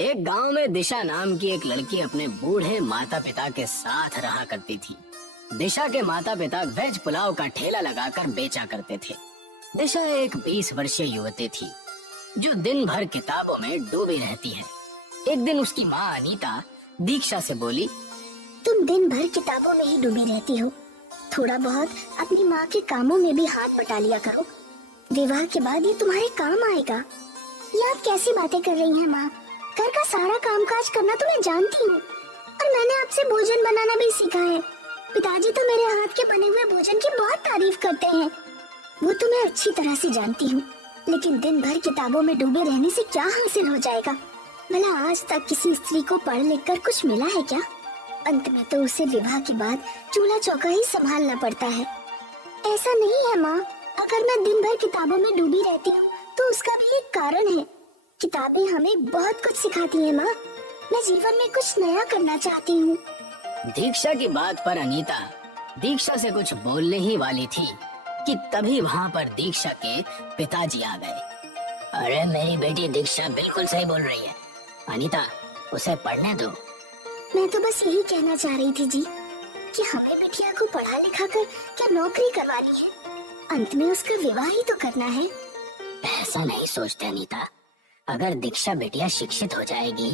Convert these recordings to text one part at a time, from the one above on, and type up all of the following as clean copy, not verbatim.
एक गांव में दिशा नाम की एक लड़की अपने बूढ़े माता पिता के साथ रहा करती थी। दिशा के माता पिता वेज पुलाव का ठेला लगाकर बेचा करते थे। दिशा एक 20 वर्षीय युवती थी जो दिन भर किताबों में डूबी रहती है। एक दिन उसकी माँ अनीता दीक्षा से बोली, तुम दिन भर किताबों में ही डूबी रहती हो, थोड़ा बहुत अपनी माँ के कामों में भी हाथ बटा लिया करो। विवाह के बाद ये तुम्हारे काम आएगा। ये आप कैसी बातें कर रही हैं माँ? घर का सारा कामकाज करना तो मैं जानती हूँ और मैंने आपसे भोजन बनाना भी सीखा है। पिताजी तो मेरे हाथ के बने हुए भोजन की बहुत तारीफ करते हैं। वो तो मैं अच्छी तरह से जानती हूँ, लेकिन दिन भर किताबों में डूबे रहने से क्या हासिल हो जाएगा? भला आज तक किसी स्त्री को पढ़ लिख कर कुछ मिला है क्या? अंत में तो उसे विवाह के बाद चूल्हा चौका ही संभालना पड़ता है। ऐसा नहीं है माँ, अगर मैं दिन भर किताबों में डूबी रहती हूँ तो उसका भी एक कारण है। किताबें हमें बहुत कुछ सिखाती हैं माँ। मैं जीवन में कुछ नया करना चाहती हूँ। दीक्षा की बात पर अनीता दीक्षा से कुछ बोलने ही वाली थी कि तभी वहाँ पर दीक्षा के पिताजी आ गए। अरे मेरी बेटी दीक्षा बिल्कुल सही बोल रही है, अनीता उसे पढ़ने दो। मैं तो बस यही कहना चाह रही थी जी कि हमें बिटिया को पढ़ा लिखा कर क्या नौकरी करवानी है? अंत में उसका विवाह ही तो करना है। ऐसा नहीं सोचते अनीता, अगर दीक्षा बेटिया शिक्षित हो जाएगी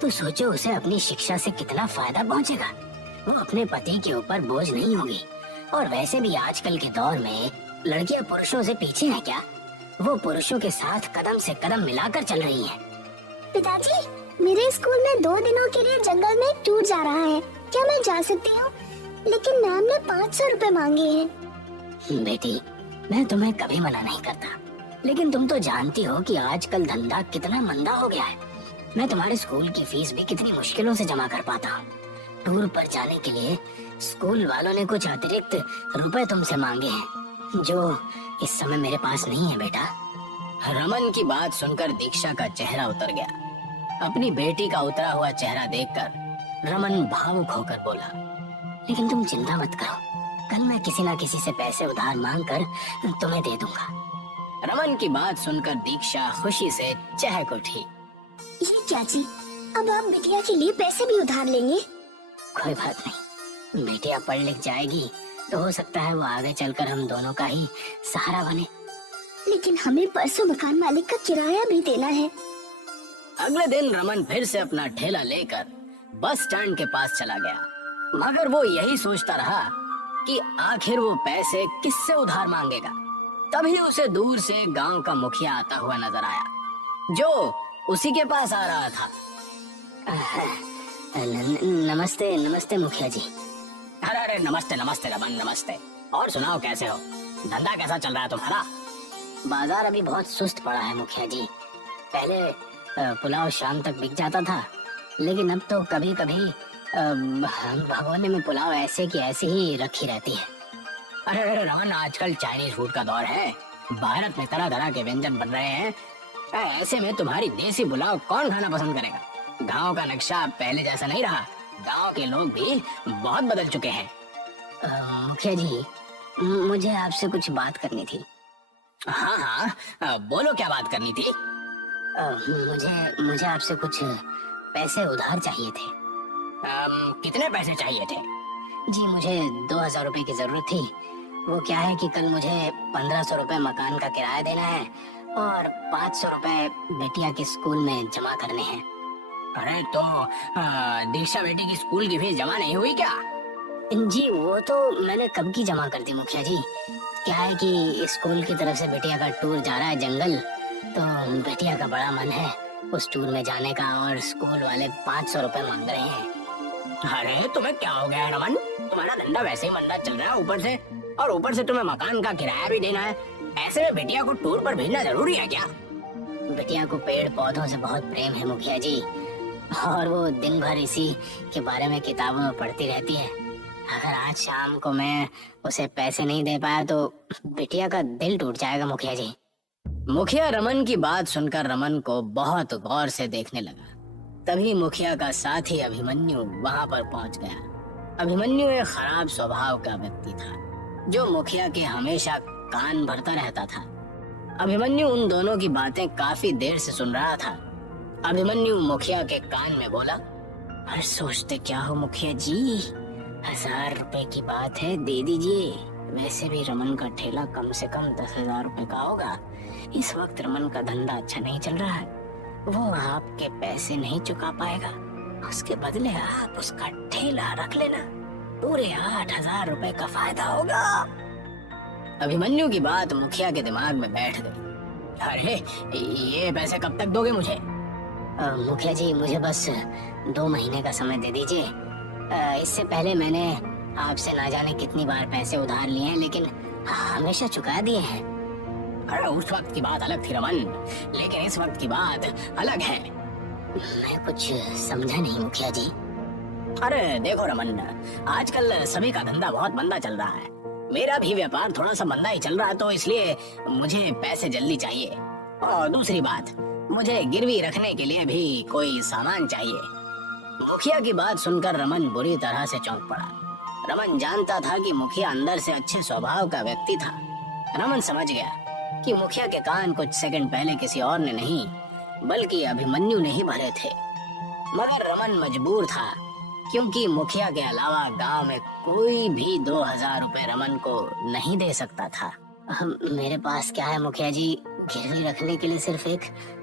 तो सोचो उसे अपनी शिक्षा से कितना फायदा पहुंचेगा। वो अपने पति के ऊपर बोझ नहीं होगी। और वैसे भी आजकल के दौर में लड़कियां पुरुषों से पीछे हैं क्या? वो पुरुषों के साथ कदम से कदम मिलाकर चल रही हैं। पिताजी, मेरे स्कूल में 2 दिनों के लिए जंगल में एक टूर जा रहा है, क्या मैं जा सकती हूँ? लेकिन मैम ने 500 रुपए मांगे हैं। बेटी, मैं तुम्हें कभी मना नहीं करता, लेकिन तुम तो जानती हो कि आजकल धंधा कितना मंदा हो गया है। मैं तुम्हारे स्कूल की फीस भी कितनी मुश्किलों से जमा कर पाता हूँ। टूर पर जाने के लिए स्कूल वालों ने कुछ अतिरिक्त रुपए तुमसे मांगे हैं, जो इस समय मेरे पास नहीं है बेटा। रमन की बात सुनकर दीक्षा का चेहरा उतर गया। अपनी बेटी का उतरा हुआ चेहरा देखकर रमन भावुक होकर बोला, लेकिन तुम चिंता मत करो, कल मैं किसी ना किसी से पैसे उधार मांग कर तुम्हें दे दूंगा। रमन की बात सुनकर दीक्षा खुशी से चहक उठी। ये क्या जी, अब आप बिटिया के लिए पैसे भी उधार लेंगे? कोई बात नहीं, बेटिया पढ़ लिख जाएगी तो हो सकता है वो आगे चलकर हम दोनों का ही सहारा बने। लेकिन हमें परसों मकान मालिक का किराया भी देना है। अगले दिन रमन फिर से अपना ठेला लेकर बस स्टैंड के पास चला गया, मगर वो यही सोचता रहा कि आखिर वो पैसे किससे उधार मांगेगा। तभी उसे दूर से गांव का मुखिया आता हुआ नजर आया, जो उसी के पास आ रहा था। नमस्ते नमस्ते मुखिया जी। अरे नमस्ते नमस्ते रमन, नमस्ते। और सुनाओ, कैसे हो? धंधा कैसा चल रहा है तुम्हारा? बाजार अभी बहुत सुस्त पड़ा है मुखिया जी। पहले पुलाव शाम तक बिक जाता था, लेकिन अब तो कभी कभी भगोने में पुलाव ऐसे की ऐसे ही रखी रहती है। अरे रमन, आजकल चाइनीज फूड का दौर है। भारत में तरह तरह के व्यंजन बन रहे हैं। ऐसे में तुम्हारी देसी पुलाव कौन खाना पसंद करेगा? गांव का नक्शा पहले जैसा नहीं रहा, गांव के लोग भी बहुत बदल चुके हैं। मुखिया जी, मुझे आपसे कुछ बात करनी थी। हाँ हाँ, बोलो क्या बात करनी थी? मुझे आपसे कुछ पैसे उधार चाहिए थे। कितने पैसे चाहिए थे? जी मुझे 2000 रुपए की जरूरत थी। वो क्या है कि कल मुझे 1500 रुपए मकान का किराया देना है और 500 रुपए बेटिया के स्कूल में जमा करने हैं। अरे तो दीक्षा बेटी की स्कूल की फीस जमा नहीं हुई क्या? जी वो तो मैंने कब की जमा कर दी मुखिया जी। क्या है कि स्कूल की तरफ से बेटिया का टूर जा रहा है जंगल, तो बेटिया का बड़ा मन है उस टूर में जाने का, और स्कूल वाले 500 रुपए मांग रहे हैं। अरे तुम्हें क्या हो गया है रमन? तुम्हारा धंधा वैसे ही मंदा चल रहा है ऊपर से तुम्हें मकान का किराया भी देना है। ऐसे में बेटिया को टूर पर भेजना जरूरी है क्या? बेटिया को पेड़ पौधों से बहुत प्रेम है मुखिया जी, और वो दिन भर इसी के बारे में किताबों में पढ़ती रहती है। अगर आज शाम को मैं उसे पैसे नहीं दे पाया तो बिटिया का दिल टूट जाएगा मुखिया जी। मुखिया रमन की बात सुनकर रमन को बहुत गौर से देखने लगा। तभी मुखिया का साथी अभिमन्यु वहां पर पहुंच गया। अभिमन्यु एक खराब स्वभाव का व्यक्ति था, जो मुखिया के हमेशा कान भरता रहता था। अभिमन्यु उन दोनों की बातें काफी देर से सुन रहा था। अभिमन्यु मुखिया के कान में बोला, अरे सोचते क्या हो मुखिया जी, 1000 रुपए की बात है, दे दीजिए। वैसे भी रमन का ठेला कम से कम 10,000 रुपए का होगा। इस वक्त रमन का धंधा अच्छा नहीं चल रहा है, वो आपके पैसे नहीं चुका पाएगा। उसके बदले आप उसका ठेला रख लेना, पूरे 8,000 रुपए का फायदा होगा। अभिमन्यु की बात मुखिया के दिमाग में बैठ गई। अरे ये पैसे कब तक दोगे मुझे? मुखिया जी मुझे बस 2 महीने का समय दे दीजिए। इससे पहले मैंने आपसे ना जाने कितनी बार पैसे उधार लिए हैं, लेकिन हमेशा चुका दिए हैं। अरे उस वक्त की बात अलग थी रमन, लेकिन इस वक्त की बात अलग है। मैं कुछ समझा नहीं मुखिया जी। अरे देखो रमन, आजकल सभी का धंधा बहुत मंदा चल रहा है। मेरा भी व्यापार थोड़ा सा मंदा ही चल रहा है, तो इसलिए मुझे पैसे जल्दी चाहिए। और दूसरी बात, मुझे गिरवी रखने के लिए भी कोई सामान चाहिए। मुखिया की बात सुनकर रमन बुरी तरह से चौंक पड़ा। रमन जानता था कि मुखिया अंदर से अच्छे स्वभाव का व्यक्ति था। रमन समझ गया कि मुखिया के कान कुछ सेकंड पहले किसी और ने नहीं बल्कि अभिमन्यु ने ही भरे थे। मगर रमन मजबूर था, क्योंकि मुखिया के अलावा गांव में कोई भी 2,000 रुपए रमन को नहीं दे सकता था। मेरे पास क्या है मुखिया जी, गिरवी रखने के लिए सिर्फ एक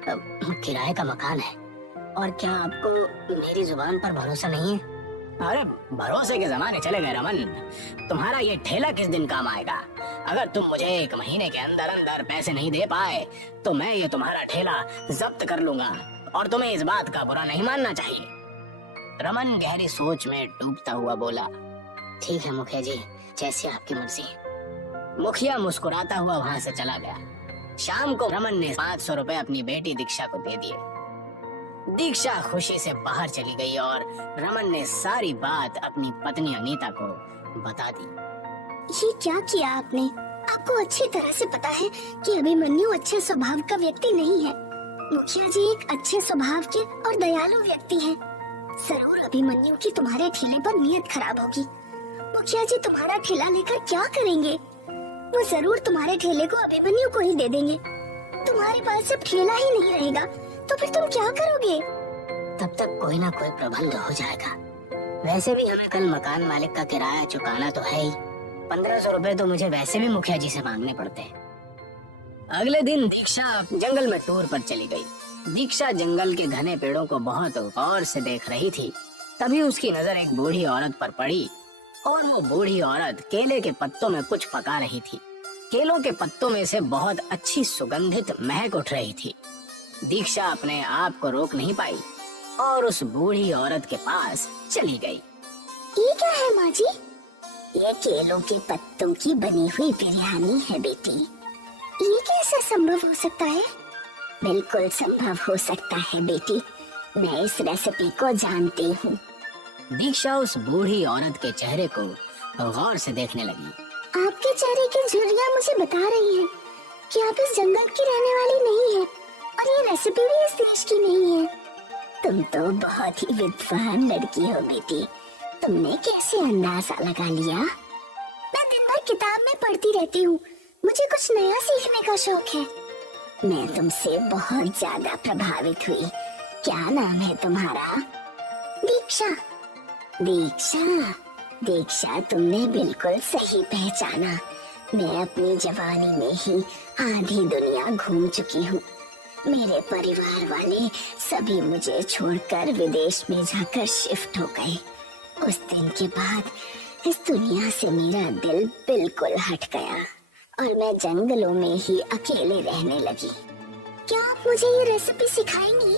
किराए का मकान है। और क्या आपको मेरी जुबान पर भरोसा नहीं है? अरे भरोसे के जमाने चले गए रमन। तुम्हारा ये ठेला किस दिन काम आएगा? अगर तुम मुझे 1 महीने के अंदर अंदर पैसे नहीं दे पाए तो मैं ये तुम्हारा ठेला जब्त कर लूंगा, और तुम्हें इस बात का बुरा नहीं मानना चाहिए। रमन गहरी सोच में डूबता हुआ बोला, ठीक है मुखिया जी, जैसे आपकी मर्जी। मुखिया मुस्कुराता हुआ वहां से चला गया। शाम को रमन ने 500 रुपए अपनी बेटी दीक्षा को दे दिए। दीक्षा खुशी से बाहर चली गई और रमन ने सारी बात अपनी पत्नी अनीता को बता दी। ये क्या किया आपने? आपको अच्छी तरह से पता है कि अभिमन्यु अच्छे स्वभाव का व्यक्ति नहीं है। मुखिया जी एक अच्छे स्वभाव के और दयालु व्यक्ति हैं। जरूर अभिमन्यु की तुम्हारे ठेले पर नियत खराब होगी। मुखिया जी तुम्हारा ठेला लेकर क्या करेंगे? वो जरूर तुम्हारे ठेले को अभिमन्यु को ही दे देंगे। तुम्हारे पास जब ठेला ही नहीं रहेगा तो फिर तुम क्या करोगे? तब तक कोई ना कोई प्रबंध हो जाएगा। वैसे भी हमें कल मकान मालिक का किराया चुकाना तो है ही। 1500 रुपए तो मुझे वैसे भी मुखिया जी से मांगने पड़ते हैं। अगले दिन दीक्षा जंगल में टूर पर चली गई। दीक्षा जंगल के घने पेड़ों को बहुत गौर से देख रही थी। तभी उसकी नजर एक बूढ़ी औरत पर पड़ी, और वो बूढ़ी औरत केले के पत्तों में कुछ पका रही थी। केलों के पत्तों में से बहुत अच्छी सुगंधित महक उठ रही थी। दीक्षा अपने आप को रोक नहीं पाई और उस बूढ़ी औरत के पास चली गई। ये क्या है माँ जी? ये केलों के पत्तों की बनी हुई बिरयानी है बेटी। ये कैसे संभव हो सकता है? बिल्कुल संभव हो सकता है बेटी, मैं इस रेसिपी को जानती हूँ। दीक्षा उस बूढ़ी औरत के चेहरे को गौर से देखने लगी। आपके चेहरे की झुर्रियाँ मुझे बता रही हैं कि आप इस जंगल की रहने वाली नहीं हैं, और ये रेसिपी भी इस देश की नहीं है। तुम तो बहुत ही विद्वान लड़की हो बेटी। तुमने कैसे अंदाजा लगा लिया? मैं दिन भर किताब में पढ़ती रहती हूँ, मुझे कुछ नया सीखने का शौक है। मैं तुमसे बहुत ज्यादा प्रभावित हुई। क्या नाम है तुम्हारा? दीक्षा। दीक्षा, दीक्षा तुमने बिल्कुल सही पहचाना। मैं अपनी जवानी में ही आधी दुनिया घूम चुकी हूँ। मेरे परिवार वाले सभी मुझे छोड़कर विदेश में जाकर शिफ्ट हो गए। उस दिन के बाद इस दुनिया से मेरा दिल बिल्कुल हट गया और मैं जंगलों में ही अकेले रहने लगी। क्या आप मुझे ये रेसिपी सिखाएंगी?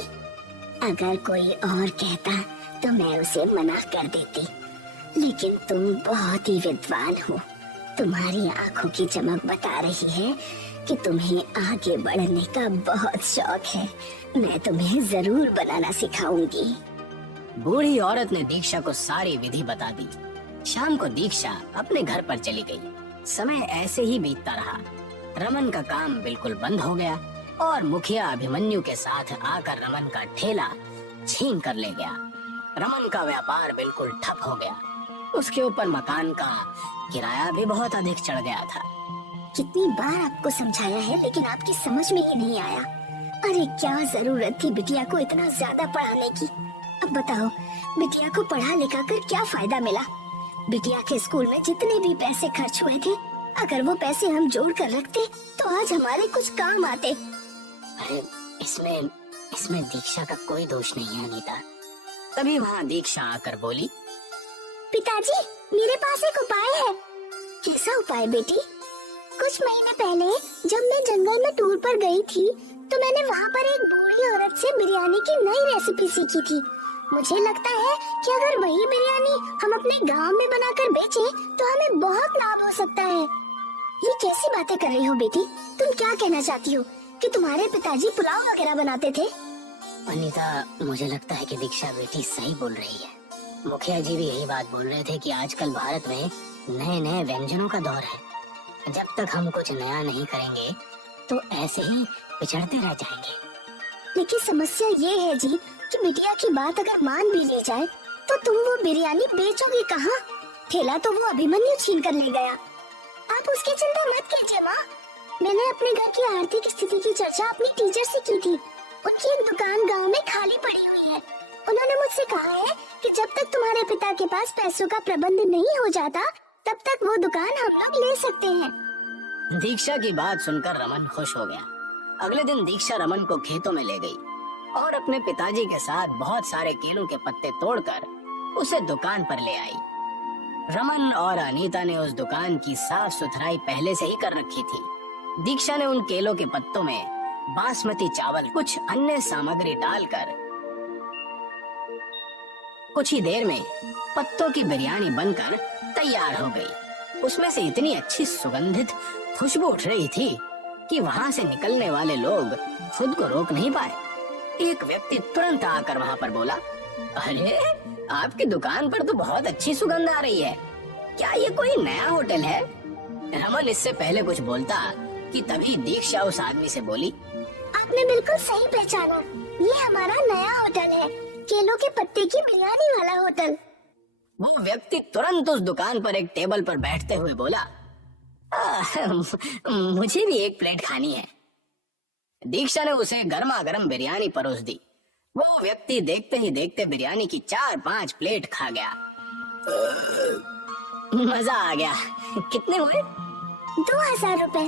अगर कोई और कहता तो मैं उसे मना कर देती, लेकिन तुम बहुत ही विद्वान हो। तुम्हारी आंखों की चमक बता रही है कि तुम्हें आगे बढ़ने का बहुत शौक है। मैं तुम्हें जरूर बनाना सिखाऊंगी। बूढ़ी औरत ने दीक्षा को सारी विधि बता दी। शाम को दीक्षा अपने घर पर चली गई। समय ऐसे ही बीतता रहा। रमन का काम बिल्कुल बंद हो गया और मुखिया अभिमन्यु के साथ आकर रमन का ठेला छीन कर ले गया। रमन का व्यापार बिल्कुल ठप हो गया। उसके ऊपर मकान का किराया भी बहुत अधिक चढ़ गया था। कितनी बार आपको समझाया है, लेकिन आपकी समझ में ही नहीं आया। अरे क्या जरूरत थी बिटिया को इतना ज्यादा पढ़ाने की। अब बताओ बिटिया को पढ़ा लिखा कर क्या फायदा मिला। बिटिया के स्कूल में जितने भी पैसे खर्च हुए थे, अगर वो पैसे हम जोड़ कर रखते तो आज हमारे कुछ काम आते। अरे इसमें इसमें दीक्षा का कोई दोष नहीं है अनीता। तभी वहाँ दीक्षा आकर बोली, पिताजी मेरे पास एक उपाय है। कैसा उपाय बेटी? कुछ महीने पहले जब मैं जंगल में टूर पर गई थी तो मैंने वहाँ पर एक बूढ़ी औरत से बिरयानी की नई रेसिपी सीखी थी। मुझे लगता है कि अगर वही बिरयानी हम अपने गांव में बनाकर बेचें तो हमें बहुत लाभ हो सकता है। ये कैसी बातें कर रही हो बेटी? तुम क्या कहना चाहती हो कि तुम्हारे पिताजी पुलाव वगैरह बनाते थे? अनीता मुझे लगता है कि दीक्षा बेटी सही बोल रही है। मुखिया जी भी यही बात बोल रहे थे कि आजकल भारत में नए नए व्यंजनों का दौर है। जब तक हम कुछ नया नहीं करेंगे तो ऐसे ही पिछड़ते रह जाएंगे। लेकिन समस्या ये है जी कि बिटिया की बात अगर मान भी ली जाए तो तुम वो बिरयानी बेचोगे कहाँ? ठेला तो वो अभिमन्यु छीन कर ले गया। आप उसकी चिंता मत कीजिए माँ। मैंने अपने घर की आर्थिक स्थिति की चर्चा अपनी टीचर से की थी। उनकी एक दुकान गांव में खाली पड़ी हुई है। उन्होंने मुझसे कहा है कि जब तक तुम्हारे पिता के पास पैसों का प्रबंध नहीं हो जाता तब तक वो दुकान हम लोग ले सकते हैं। दीक्षा की बात सुनकर रमन खुश हो गया। अगले दिन दीक्षा रमन को खेतों में ले गई और अपने पिताजी के साथ बहुत सारे केलों के पत्ते तोड़कर उसे दुकान पर ले आई। रमन और अनीता ने उस दुकान की साफ सुथराई पहले से ही कर रखी थी। दीक्षा ने उन केलों के पत्तों में बासमती चावल कुछ अन्य सामग्री डालकर कुछ ही देर में पत्तों की बिरयानी बनकर तैयार हो गई। उसमें से इतनी अच्छी सुगंधित खुशबू उठ रही थी कि वहाँ से निकलने वाले लोग खुद को रोक नहीं पाए। एक व्यक्ति तुरंत आकर वहाँ पर बोला, अरे आपकी दुकान पर तो बहुत अच्छी सुगंध आ रही है। क्या ये कोई नया होटल है? रमन इससे पहले कुछ बोलता कि तभी दीक्षा उस आदमी से बोली, आपने बिल्कुल सही पहचाना। ये हमारा नया होटल है, केलों के पत्ते की बिरयानी वाला होटल। वो व्यक्ति तुरंत उस दुकान पर एक टेबल पर बैठते हुए बोला, मुझे भी एक प्लेट खानी है। दीक्षा ने उसे गर्मा गर्म बिरयानी परोस दी। वो व्यक्ति देखते ही देखते बिरयानी की 4-5 प्लेट खा गया। मजा आ गया। कितने हुए? 2000 रुपए।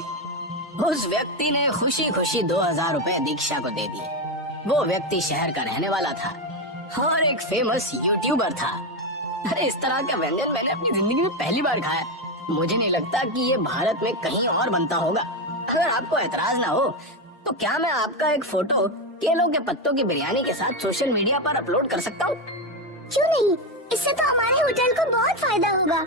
उस व्यक्ति ने खुशी खुशी 2000 रुपए दीक्षा को दे दिए। वो व्यक्ति शहर का रहने वाला था और एक फेमस यूट्यूबर था। अरे इस तरह का व्यंजन मैंने अपनी जिंदगी में पहली बार खाया। मुझे नहीं लगता कि ये भारत में कहीं और बनता होगा। अगर आपको एतराज ना हो तो क्या मैं आपका एक फोटो केलों के पत्तों की बिरयानी के साथ सोशल मीडिया पर अपलोड कर सकता हूँ? क्यों नहीं? इससे तो हमारे होटल को बहुत फायदा होगा।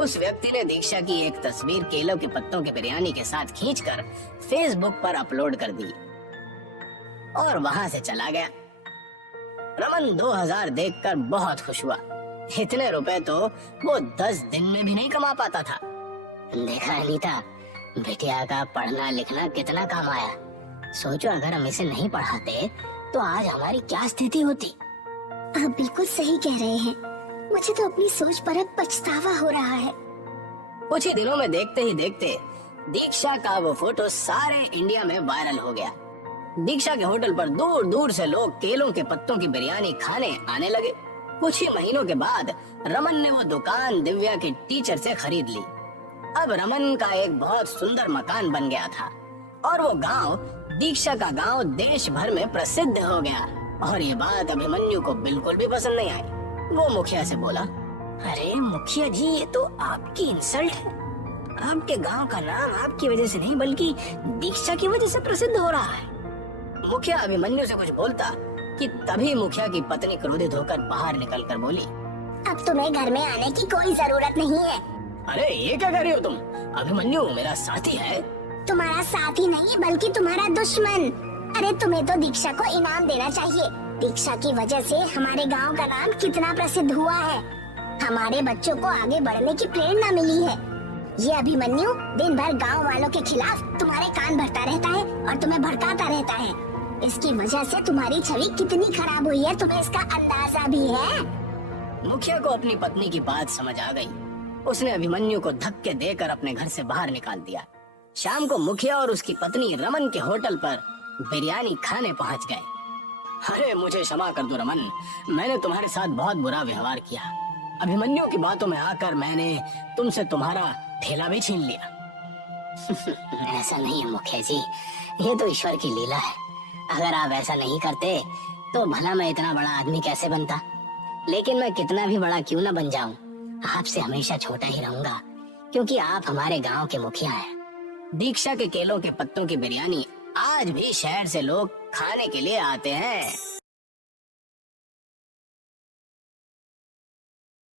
उस व्यक्ति ने दीक्षा की एक तस्वीर केलों के पत्तों की बिरयानी के साथ खींचकर फेसबुक पर अपलोड कर दी और वहां से चला गया। रमन 2000 देखकर बहुत खुश हुआ। इतने रुपए तो वो 10 दिन में भी नहीं कमा पाता था। देखा अनीता, बिटिया का पढ़ना लिखना कितना काम आया। सोचो अगर हम इसे नहीं पढ़ाते तो आज हमारी क्या स्थिति होती। आप बिल्कुल सही कह रहे हैं। मुझे तो अपनी सोच पर अब पछतावा हो रहा है। कुछ ही दिनों में देखते ही देखते दीक्षा का वो फोटो सारे इंडिया में वायरल हो गया। दीक्षा के होटल पर दूर दूर से लोग केलों के पत्तों की बिरयानी खाने आने लगे। कुछ ही महीनों के बाद रमन ने वो दुकान दिव्या के टीचर से खरीद ली। अब रमन का एक बहुत सुंदर मकान बन गया था और वो गांव, दीक्षा का गांव, देश भर में प्रसिद्ध हो गया। और ये बात अभिमन्यु को बिल्कुल भी पसंद नहीं आई। वो मुखिया से बोला, अरे मुखिया जी, ये तो आपकी इंसल्ट है। आपके गांव का नाम आपकी वजह से नहीं बल्कि दीक्षा की वजह से प्रसिद्ध हो रहा है। मुखिया अभिमन्यु से कुछ बोलता कि तभी मुखिया की पत्नी क्रोधित होकर बाहर निकलकर बोली, अब तुम्हें घर में आने की कोई जरूरत नहीं है। अरे ये क्या कर रही हो तुम? अभिमन्यु मेरा साथी है। तुम्हारा साथी नहीं बल्कि तुम्हारा दुश्मन। अरे तुम्हें तो दीक्षा को इनाम देना चाहिए। दीक्षा की वजह से हमारे गांव का नाम कितना प्रसिद्ध हुआ है। हमारे बच्चों को आगे बढ़ने की प्रेरणा मिली है। ये अभिमन्यु दिन भर गांव वालों के खिलाफ तुम्हारे कान भरता रहता है और तुम्हें भड़काता रहता है। इसकी वजह से तुम्हारी छवि कितनी खराब हुई है, तुम्हें इसका अंदाजा भी है? मुखिया को अपनी पत्नी की बात समझ आ गई। उसने अभिमन्यु को धक्के देकर अपने घर से बाहर निकाल दिया। शाम को मुखिया और उसकी पत्नी रमन के होटल पर बिरयानी खाने पहुंच गए। अरे मुझे क्षमा कर दो रमन, मैंने तुम्हारे साथ बहुत बुरा व्यवहार किया। अभिमन्यु की बातों में आकर मैंने तुमसे तुम्हारा ठेला भी छीन लिया। ऐसा नहीं है मुखिया जी, ये तो ईश्वर की लीला है। अगर आप ऐसा नहीं करते तो भला मैं इतना बड़ा आदमी कैसे बनता। लेकिन मैं कितना भी बड़ा क्यों ना बन जाऊं, आपसे हमेशा छोटा ही रहूंगा, क्योंकि आप हमारे गांव के मुखिया हैं। दीक्षा के केलों के पत्तों की बिरयानी आज भी शहर से लोग खाने के लिए आते हैं।